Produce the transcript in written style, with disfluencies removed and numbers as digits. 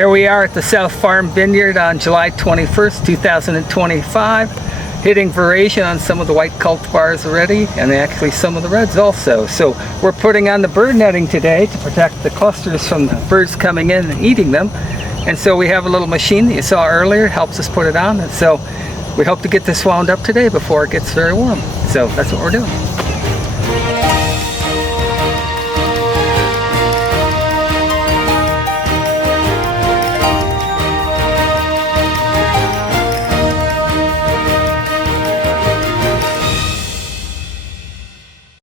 Here we are at the South Farm Vineyard on July 21st, 2025, hitting veraison on some of the white cultivars already, and actually some of the reds also. So we're putting on the bird netting today to protect the clusters from the birds coming in and eating them. And so we have a little machine that you saw earlier, helps us put it on. And so we hope to get this wound up today before it gets very warm. So that's what we're doing.